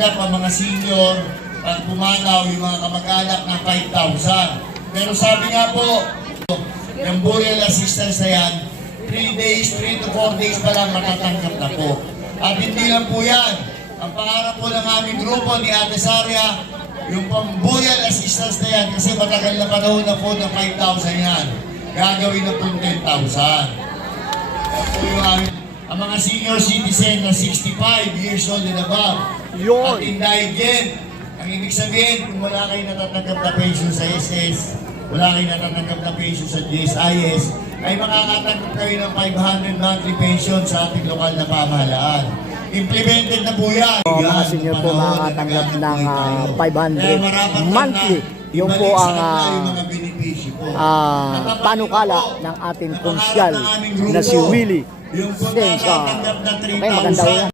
matatanggap ang mga senior pag pumanaw yung mga kamag-anak na 5,000. Pero sabi nga po, yung burial assistance na yan, 3 to 4 days pa lang matatanggap na po. At hindi lang po yan. Ang pangarap po ng aming grupo ni Ate Saria, yung pang-burial assistance na yan, kasi matagal na panahon na po ng 5,000 yan, gagawin na po 10,000. Ang mga senior citizen na 65 years old and above, at indigent, ang ibig sabihin, kung wala kayo natatanggap na pension sa SS, wala kayo natatanggap na pension sa GSIS, ay makakatanggap kayo ng 500 monthly pension sa ating lokal na pamahalaan. Implemented na po yan. Mga senior po makakatanggap ng 500 monthly. Yung po ang panukala ng ating konsyal na si Willie Sensa. Okay, maganda yan.